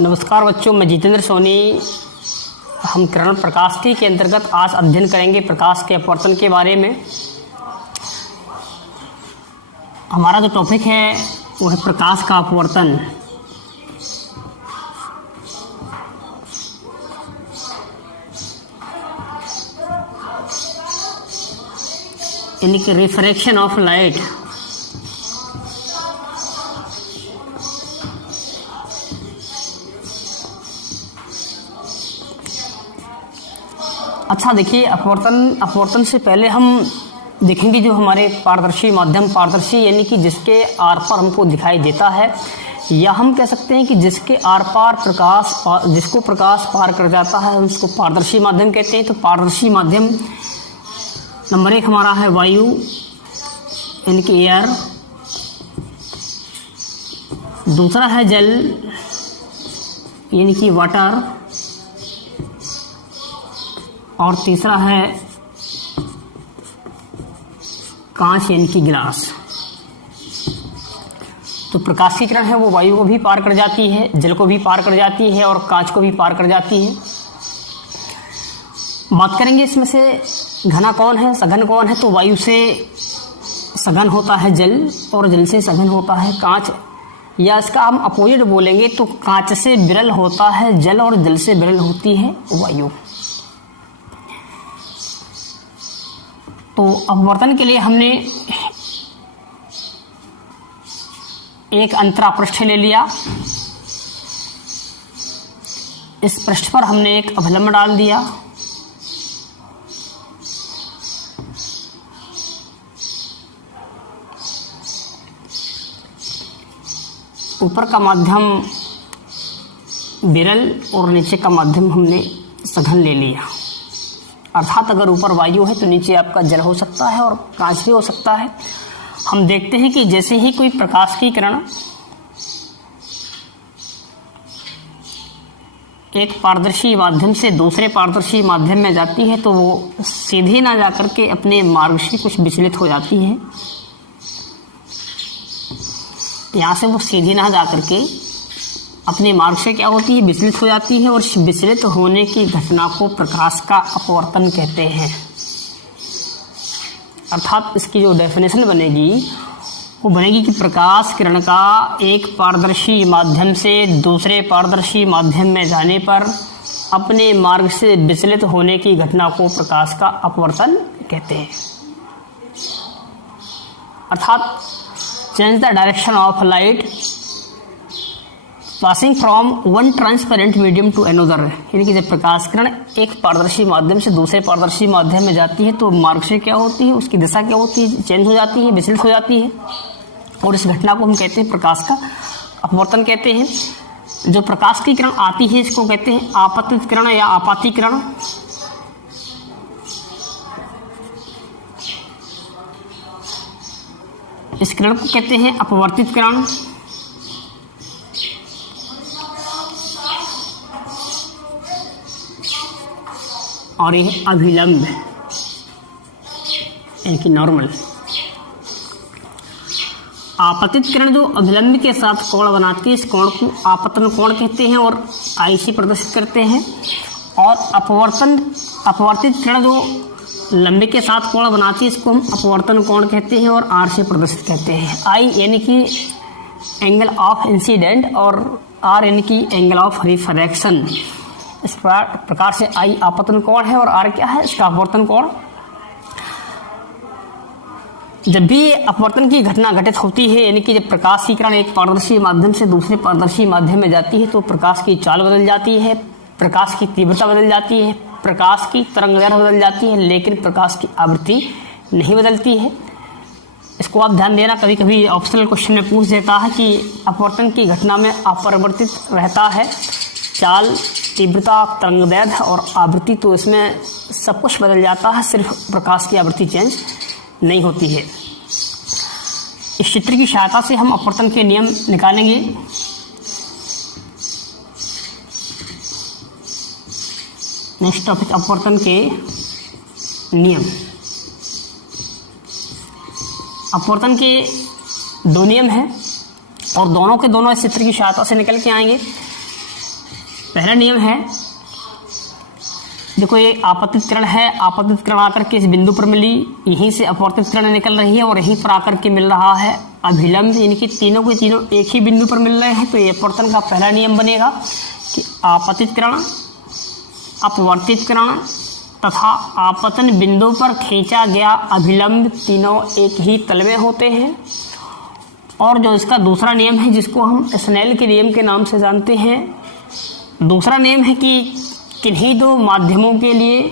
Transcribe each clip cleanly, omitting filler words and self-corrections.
नमस्कार बच्चों, मैं जितेंद्र सोनी। हम किरण प्रकाशिकी के अंतर्गत आज अध्ययन करेंगे प्रकाश के अपवर्तन के बारे में। हमारा जो टॉपिक है वो है प्रकाश का अपवर्तन। यानी कि रिफ्रैक्शन ऑफ लाइट। अच्छा देखिए, अपवर्तन से पहले हम देखेंगे जो हमारे पारदर्शी माध्यम, पारदर्शी यानी कि जिसके आर पार हमको दिखाई देता है, या हम कह सकते हैं कि जिसके आर पार जिसको प्रकाश पार कर जाता है उसको पारदर्शी माध्यम कहते हैं। तो पारदर्शी माध्यम नंबर 1 हमारा है वायु यानी कि एयर, दूसरा है जल यानी कि वाटर, और तीसरा है कांच यानी कि गिलास। तो प्रकाश की किरण है वो वायु को भी पार कर जाती है, जल को भी पार कर जाती है और कांच को भी पार कर जाती है। बात करेंगे इसमें से घना कौन है, सघन कौन है। तो वायु से सघन होता है जल और जल से सघन होता है कांच, या इसका हम अपोजिट बोलेंगे तो कांच से विरल होता है जल और जल से विरल होती है वायु। तो अपवर्तन के लिए हमने एक अंतरा पृष्ठ ले लिया। इस पृष्ठ पर हमने एक अभिलंब डाल दिया। ऊपर का माध्यम विरल और नीचे का माध्यम हमने सघन ले लिया। अर्थात अगर ऊपर वायु है तो नीचे आपका जल हो सकता है और कांच भी हो सकता है। हम देखते हैं कि जैसे ही कोई प्रकाश की किरण एक पारदर्शी माध्यम से दूसरे पारदर्शी माध्यम में जाती है तो वो सीधे ना जाकर के अपने मार्ग से कुछ विचलित हो जाती है। यहाँ से वो सीधे ना जाकर के अपने मार्ग से क्या होती है, विचलित हो जाती है, और विचलित होने की घटना को प्रकाश का अपवर्तन कहते हैं। अर्थात इसकी जो डेफिनेशन बनेगी वो बनेगी कि प्रकाश किरण का एक पारदर्शी माध्यम से दूसरे पारदर्शी माध्यम में जाने पर अपने मार्ग से विचलित होने की घटना को प्रकाश का अपवर्तन कहते हैं। अर्थात change the direction of light passing from one transparent medium to another. यानी कि जब प्रकाश किरण एक पारदर्शी माध्यम से दूसरे पारदर्शी माध्यम में जाती है तो मार्ग से क्या होती है, उसकी दिशा क्या होती है, चेंज हो जाती है, विचलित हो जाती है, और इस घटना को हम कहते हैं प्रकाश का अपवर्तन कहते हैं। जो प्रकाश की किरण आती है इसको कहते हैं आपतित किरण या आपाती किरण। इस किरण को कहते हैं अपवर्तित किरण। और यह अभिलंब यानी कि नॉर्मल। आपतित किरण जो अभिलंब के साथ कोण बनाती है इस कोण को आपतन कोण कहते हैं और आई से प्रदर्शित करते हैं। और अपवर्तित किरण जो लंबे के साथ कोण बनाती है इसको हम अपवर्तन कोण कहते हैं और आर से प्रदर्शित कहते हैं। आई यानी कि एंगल ऑफ इंसिडेंट और आर यानी कि एंगल ऑफ रिफ्रैक्शन। इस प्रकार से आई आपतन कोण है और आर क्या है, इसका अपवर्तन कोण। जब भी अपवर्तन की घटना घटित होती है यानी कि जब प्रकाश की किरण एक पारदर्शी माध्यम से दूसरे पारदर्शी माध्यम में जाती है तो प्रकाश की चाल बदल जाती है, प्रकाश की तीव्रता बदल जाती है, प्रकाश की तरंगदैर्घ्य बदल जाती है, लेकिन प्रकाश की आवृत्ति नहीं बदलती है। इसको आप ध्यान देना, कभी कभी ऑप्शनल क्वेश्चन में पूछ देता है कि अपवर्तन की घटना में अपरिवर्तित रहता है चाल, तीव्रता, तरंगदैर्घ्य और आवृत्ति, तो इसमें सब कुछ बदल जाता है, सिर्फ प्रकाश की आवृत्ति चेंज नहीं होती है। इस चित्र की सहायता से हम अपवर्तन के नियम निकालेंगे। नेक्स्ट टॉपिक अपवर्तन के नियम। अपवर्तन के दो नियम हैं और दोनों के दोनों इस चित्र की सहायता से निकल के आएंगे। पहला नियम है, देखो ये आपतित किरण है, आपतित किरण आकर के इस बिंदु पर मिली, यहीं से अपवर्तित किरण निकल रही है और यहीं पर आकर के मिल रहा है अभिलंब, इनके तीनों के तीनों एक ही बिंदु पर मिल रहे हैं। तो ये अपवर्तन का पहला नियम बनेगा कि आपतित किरण, अपवर्तित किरण तथा आपतन बिंदु पर खींचा गया अभिलंब तीनों एक ही तल में होते हैं। और जो इसका दूसरा नियम है, जिसको हम स्नेल के नियम के नाम से जानते हैं, दूसरा नियम है कि किन्हीं दो माध्यमों के लिए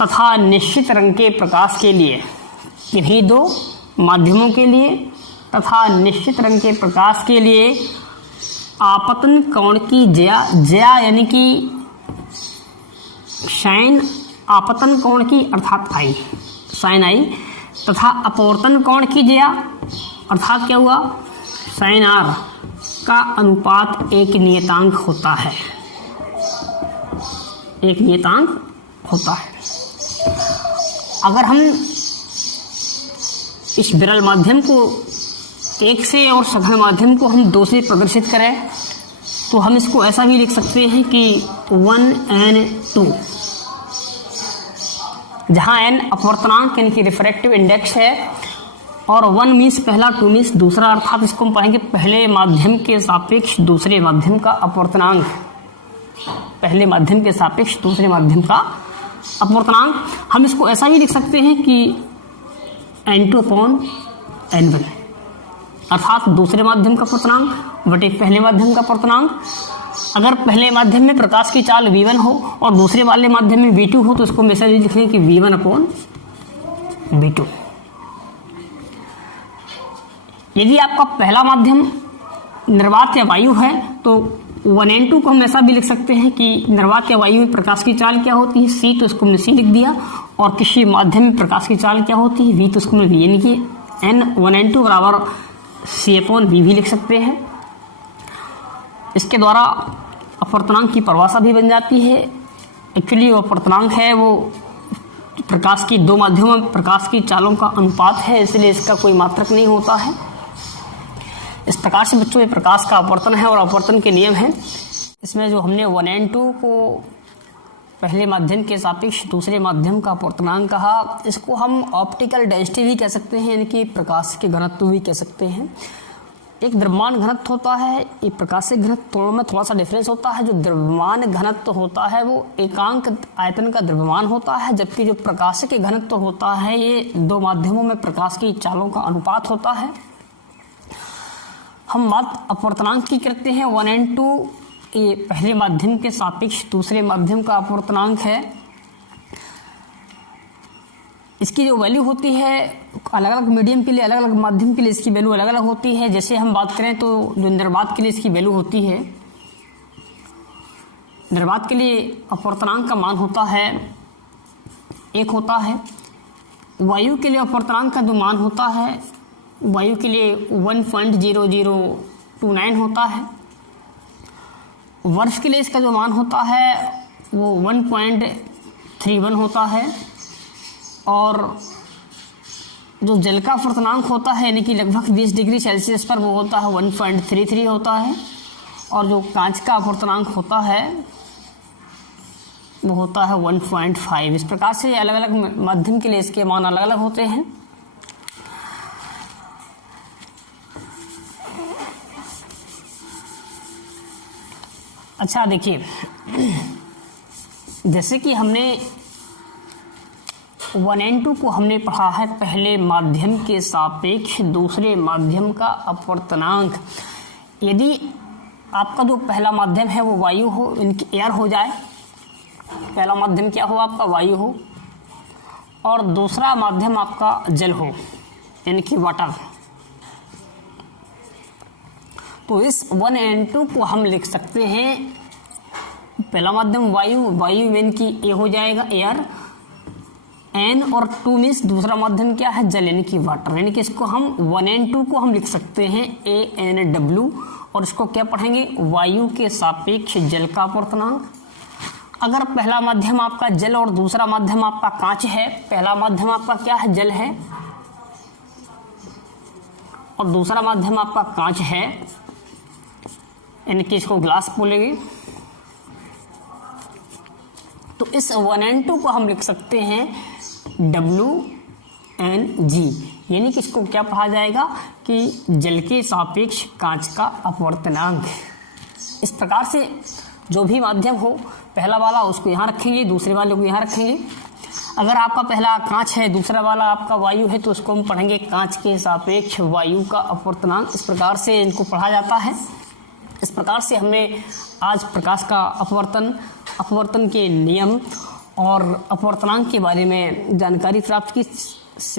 तथा निश्चित रंग के प्रकाश के लिए, किन्हीं दो माध्यमों के लिए तथा निश्चित रंग के प्रकाश के लिए आपतन कोण की ज्या यानी कि साइन आपतन कोण की अर्थात आई, साइन आई, तथा अपवर्तन कोण की ज्या अर्थात क्या हुआ, साइन आर का अनुपात एक नियतांक होता है, एक नियतांक होता है। अगर हम इस विरल माध्यम को 1 से और सघन माध्यम को हम 2 से प्रदर्शित करें तो हम इसको ऐसा भी लिख सकते हैं कि 1n2, जहां n अपवर्तनांक यानी कि रिफ्रैक्टिव इंडेक्स है और 1 मीन्स पहला, 2 मीन्स दूसरा, अर्थात इसको हम पढ़ेंगे पहले माध्यम के सापेक्ष दूसरे माध्यम का अपवर्तनांक, पहले माध्यम के सापेक्ष दूसरे माध्यम का अपवर्तनांक। हम इसको ऐसा भी लिख सकते हैं कि n2/n1, अर्थात दूसरे माध्यम का अपवर्तनांक बटे पहले माध्यम का अपवर्तनांक। अगर पहले माध्यम में प्रकाश की चाल v1 हो और दूसरे वाले माध्यम में v2 हो तो इसको हमेशा भी लिखेंगे कि v1/v2। यदि आपका पहला माध्यम निर्वात या वायु है तो 1n2 को हम ऐसा भी लिख सकते हैं कि निर्वात या वायु में प्रकाश की चाल क्या होती है, c, तो इसको हमने c लिख दिया, और किसी माध्यम में प्रकाश की चाल क्या होती है, v, तो इसको हमने v, यानी कि n1n2 बराबर c/v भी लिख सकते हैं। इसके द्वारा अपवर्तनांक की परिभाषा भी बन जाती है। एक्चुअली वो अपवर्तनांक है वो प्रकाश की दो माध्यमों में प्रकाश की चालों का अनुपात है, इसलिए इसका कोई मात्रक नहीं होता है। इस प्रकार से बच्चों ये प्रकाश का अपवर्तन है और अपवर्तन के नियम हैं। इसमें जो हमने 1n2 को पहले माध्यम के सापेक्ष दूसरे माध्यम का अपवर्तनांक कहा, इसको हम ऑप्टिकल डेंसिटी भी कह सकते हैं, यानी कि प्रकाश के घनत्व भी कह सकते हैं। एक द्रव्यमान घनत्व होता है, एक प्रकाशिक घनत्व में थोड़ा सा डिफरेंस होता है। जो द्रव्यमान घनत्व होता है वो एकांक आयतन का द्रव्यमान होता है, जबकि जो प्रकाशिक घनत्व होता है ये दो माध्यमों में प्रकाश की चालों का अनुपात होता है। हम बात अपवर्तनांक की करते हैं। 1n2 ये पहले माध्यम के सापेक्ष दूसरे माध्यम का अपवर्तनांक है। इसकी जो वैल्यू होती है अलग अलग मीडियम के लिए, अलग अलग माध्यम के लिए इसकी वैल्यू अलग अलग होती है। जैसे हम बात करें तो जो निर्वात के लिए इसकी वैल्यू होती है, निर्वात के लिए अपवर्तनांक का मान होता है 1 होता है। वायु के लिए अपवर्तनांक का जो मान होता है, वायु के लिए 1.0029 होता है। वर्ष के लिए इसका जो मान होता है वो 1.31 होता है। और जो जल का अपवर्तनांक होता है यानी कि लगभग 20 डिग्री सेल्सियस पर वो होता है 1.33 होता है। और जो कांच का अपवर्तनांक होता है वो होता है 1.5। इस प्रकार से अलग अलग माध्यम के लिए इसके मान अलग अलग होते हैं। अच्छा देखिए, जैसे कि हमने 1n2 को हमने पढ़ा है पहले माध्यम के सापेक्ष दूसरे माध्यम का अपवर्तनांक। यदि आपका जो पहला माध्यम है वो वायु हो, इनकी एयर हो जाए, पहला माध्यम क्या हो आपका वायु हो, और दूसरा माध्यम आपका जल हो यानी कि वाटर, तो इस 1n2 को हम लिख सकते हैं पहला माध्यम वायु, वायु में की ए हो जाएगा एयर, n और 2 मीन्स दूसरा माध्यम क्या है जल यानी कि वाटर, यानी कि इसको हम 1n2 को हम लिख सकते हैं ANW। और इसको क्या पढ़ेंगे, वायु के सापेक्ष जल का अपवर्तनांक। अगर पहला माध्यम आपका जल और दूसरा माध्यम आपका कांच है, पहला माध्यम आपका क्या है जल है और दूसरा माध्यम आपका कांच है, यानी कि इसको ग्लास बोलेंगे, तो इस 1 and 2 को हम लिख सकते हैं WNG, यानी कि इसको क्या पढ़ा जाएगा कि जल के सापेक्ष कांच का अपवर्तनांक। इस प्रकार से जो भी माध्यम हो, पहला वाला उसको यहाँ रखेंगे, दूसरे वाले को यहाँ रखेंगे। अगर आपका पहला कांच है, दूसरा वाला आपका वायु है, तो उसको हम पढ़ेंगे कांच के सापेक्ष वायु का अपवर्तनांक। इस प्रकार से इनको पढ़ा जाता है। इस प्रकार से हमने आज प्रकाश का अपवर्तन के नियम और अपवर्तनांक के बारे में जानकारी प्राप्त की।